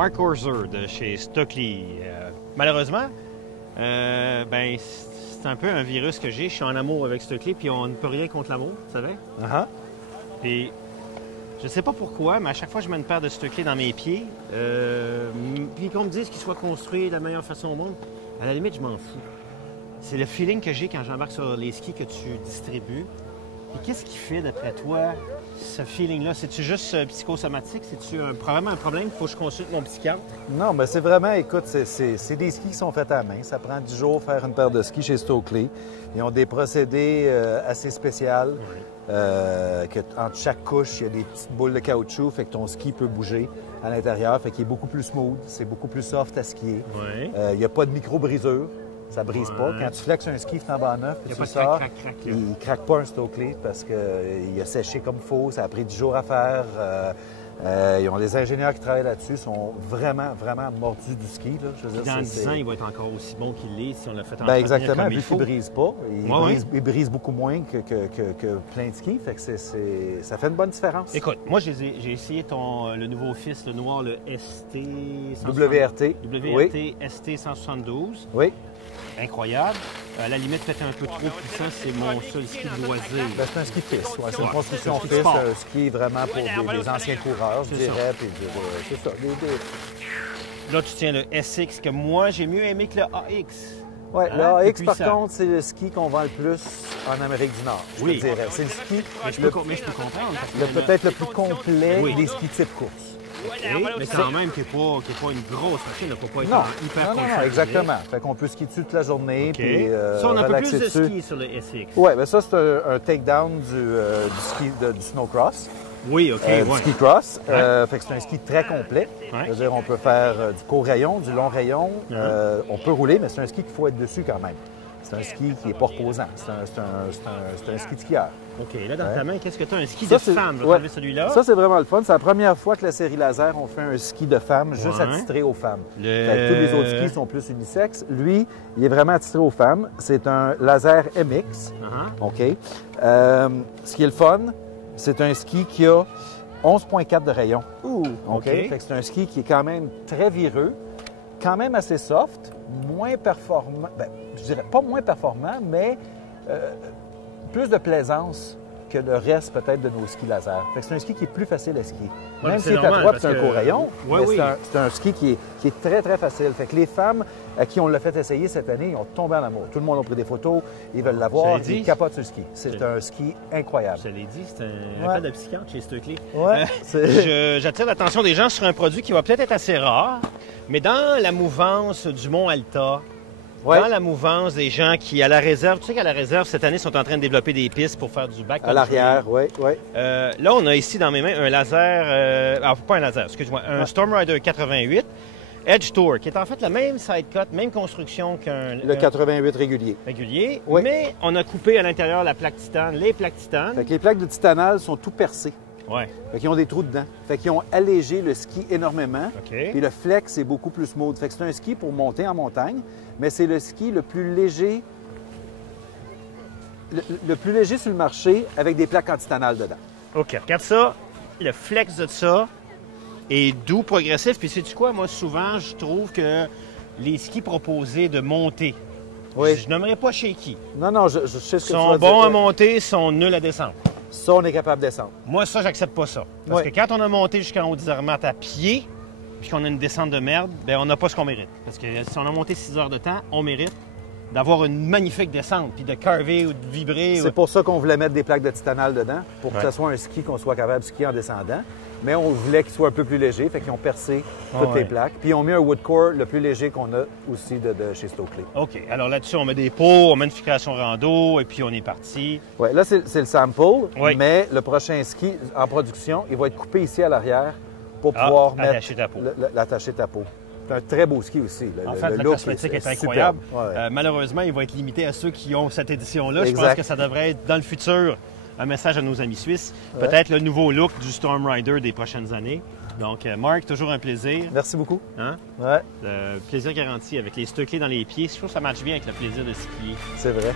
Mark Orzer de chez Stockley. Malheureusement, ben, c'est un peu un virus que j'ai. Je suis en amour avec Stockley, puis on ne peut rien contre l'amour, tu savais? Puis je sais pas pourquoi, mais à chaque fois que je mets une paire de Stockley dans mes pieds, puis qu'on me dise qu'il soit construit de la meilleure façon au monde, à la limite, je m'en fous. C'est le feeling que j'ai quand j'embarque sur les skis que tu distribues. Et qu'est-ce qui fait, d'après toi, ce feeling-là? C'est-tu juste psychosomatique? C'est-tu vraiment un problème? Il faut que je consulte mon psychiatre? Non, mais c'est vraiment, écoute, c'est des skis qui sont faits à la main. Ça prend 10 jours faire une paire de skis chez Stockley. Ils ont des procédés assez spéciaux. Entre chaque couche, il y a des petites boules de caoutchouc, fait que ton ski peut bouger à l'intérieur, fait qu'il est beaucoup plus smooth, c'est beaucoup plus soft à skier. Il n'y a pas de micro-brisure. Ça brise pas. Quand tu flexes un ski flambant neuf, puis tu sors, il craque pas un Stockley parce qu'il a séché comme il faut. Ça a pris 10 jours à faire. Ils ont des ingénieurs qui travaillent là-dessus. Ils sont vraiment, vraiment mordus du ski. Là. Je veux dire, dans 10 ans, il va être encore aussi bon qu'il l'est si on l'a fait en exactement, comme vu qu'il ne brise pas. Il brise beaucoup moins que plein de skis. Fait que ça fait une bonne différence. Écoute, moi, j'ai essayé le nouveau fils, le noir, le ST... WRT. WRT ST 172. Oui. Incroyable. À la limite, peut-être un peu trop puissant, c'est mon seul ski de loisir. Ben, c'est un ski piste. Ouais, c'est une construction piste, un ski vraiment pour des anciens coureurs, je dirais. C'est ça. Là, tu tiens le SX, que moi, j'ai mieux aimé que le AX. Oui, le AX, par contre, c'est le ski qu'on vend le plus en Amérique du Nord, je te dirais. C'est le ski... Mais je peux comprendre. Peut-être le plus complet des skis type course. Mais quand même, qui n'est pas une grosse machine, il ne faut pas être hyper non, exactement. Fait qu'on peut skier dessus toute la journée, puis ça, on a un peu plus de dessus. ski sur le SX. Oui, bien ça, c'est un takedown du snowcross. Oui, OK. Du ski cross. Fait que c'est un ski très complet. C'est-à-dire, on peut faire du court rayon, du long rayon. On peut rouler, mais c'est un ski qu'il faut être dessus quand même. C'est un ski qui n'est pas reposant. C'est un ski de skieur. OK. Là, dans ta main, qu'est-ce que tu as? Un ski de femme. Je vais enlever celui-là. Ça, c'est vraiment le fun. C'est la première fois que la série Laser, on fait un ski de femme juste attitré aux femmes. Tous les autres skis sont plus unisexes. Lui, il est vraiment attitré aux femmes. C'est un Laser MX. OK. Ce qui est le fun, c'est un ski qui a 11,4 de rayon. OK. Fait que c'est un ski qui est quand même très vireux, quand même assez soft, moins performant. Ben, je dirais pas moins performant, mais plus de plaisance que le reste peut-être de nos skis laser. Fait que c'est un ski qui est plus facile à skier. Même s'il est à droite, c'est un court rayon, c'est un ski qui est très, très facile. Fait que les femmes à qui on l'a fait essayer cette année, ils ont tombé en amour. Tout le monde a pris des photos, ils veulent l'avoir, ils capotent sur le ski. C'est un ski incroyable. Je te l'ai dit, c'est un appel de psychiatre chez Stockley. J'attire l'attention des gens sur un produit qui va peut-être être assez rare, mais dans la mouvance du Mont Alta, dans la mouvance des gens qui, à la réserve, tu sais qu'à la réserve, cette année, sont en train de développer des pistes pour faire du backcountry. À l'arrière, oui. Là, on a ici dans mes mains un laser, pas un laser, excuse-moi, un Storm Rider 88 Edge Tour, qui est en fait la même side cut, même construction qu'un... Le 88 régulier. Mais on a coupé à l'intérieur la plaque titane, les plaques titane. Fait que les plaques de titanal sont tout percées. Fait qu'ils ont des trous dedans. Fait qu'ils ont allégé le ski énormément. Puis le flex est beaucoup plus smooth. Fait que c'est un ski pour monter en montagne, mais c'est le ski le plus léger, le plus léger sur le marché avec des plaques en titanal dedans. OK, regarde ça. Le flex de ça est doux, progressif. Puis sais-tu quoi? Moi, souvent, je trouve que les skis proposés de monter, je nommerais pas shaky. Non, je sais ce que tu sont vas bons dire. à monter, sont nuls à descendre. Ça, on est capable de descendre. Moi, ça, j'accepte pas ça. Parce que quand on a monté jusqu'en haut des Zermatt à pied, puis qu'on a une descente de merde, bien, on n'a pas ce qu'on mérite. Parce que si on a monté 6 heures de temps, on mérite d'avoir une magnifique descente, puis de carver ou de vibrer. C'est pour ça qu'on voulait mettre des plaques de titanal dedans, pour que ce soit un ski qu'on soit capable de skier en descendant. Mais on voulait qu'il soit un peu plus léger, fait qu'ils ont percé toutes les plaques. Puis ils ont mis un wood core le plus léger qu'on a aussi de chez Stockley. OK. Alors là-dessus, on met des pots, on met une fixation rando, et puis on est parti. Oui, là, c'est le sample, mais le prochain ski en production, il va être coupé ici à l'arrière pour pouvoir l'attacher ta peau. C'est un très beau ski aussi. En fait, le cosmétique est incroyable. Malheureusement, il va être limité à ceux qui ont cette édition-là. Je pense que ça devrait être, dans le futur, un message à nos amis suisses. Peut-être le nouveau look du Storm Rider des prochaines années. Donc, Mark, toujours un plaisir. Merci beaucoup. Le plaisir garanti avec les Stockley dans les pieds. Je trouve que ça matche bien avec le plaisir de skier. C'est vrai.